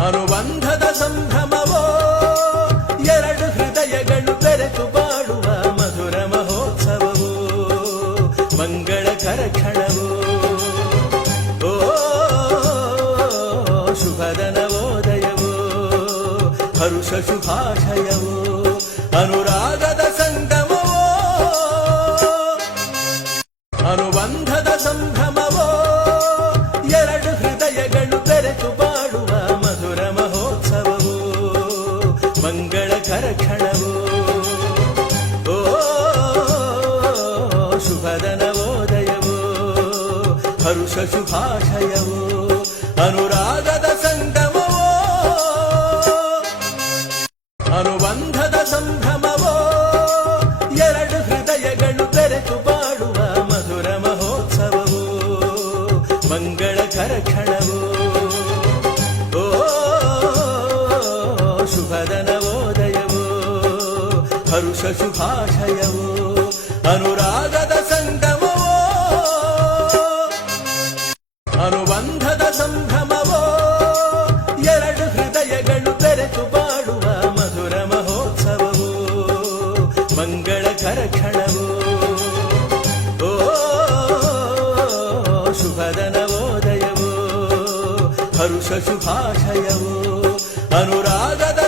ಅನುಬಂಧದ ಸಂಭ್ರಮವೋ ಎರಡು ಹೃದಯಗಳು ಬೆರೆತು ಬಾಡುವ ಮಧುರ ಮಹೋತ್ಸವವೋ ಮಂಗಳಕರ ಕ್ಷಣವೋ ಓ ಶುಭದ ನವೋದಯವೋ ಹರುಷ ಶುಭಾಶಯವೋ ಅನುರಾಗದ ಸಂಗಮವೋ ಅನುಬಂಧದ ಸಂಭ್ರಮವೋ ಎರಡು ಹೃದಯಗಳು ಬೆರೆತು ಬಾಡುವ ಮಧುರ ಮಹೋತ್ಸವವೋ ಮಂಗಳಕರ ಕ್ಷಣವೋ ಓ ಶುಭದ ನವೋದಯವೋ ಹರುಷ ಶುಭಾಶಯವೋ ಅನುರಾಗದ ಸಂಗಮವೋ ಅನುಬಂಧದ ಸಂಭ್ರಮವೋ ಎರಡು ಹೃದಯಗಳು ಬೆರೆತು ಬಾಡುವ ಮಧುರ ಮಹೋತ್ಸವವೋ ಮಂಗಳಕರ ಕ್ಷಣವೋ ಓ ಶುಭದ ನವೋದಯವೋ ಹರುಷ ಶುಭಾಶಯವೋ ಅನುರಾಗದ ಸಂಗಮವೋ ಅನುಬಂಧದ ಸಂಭ್ರಮವೋ ಎರಡು ಹೃದಯಗಳು ಬೆರೆತು ಬಾಡುವ ಮಧುರ ಮಹೋತ್ಸವವೋ ಮಂಗಳಕರ ಕ್ಷಣವೋ ಓ ಶುಭದ ನವೋದಯವೋ ಹರುಷ ಶುಭಾಶಯವೋ ಅನುರಾಗದ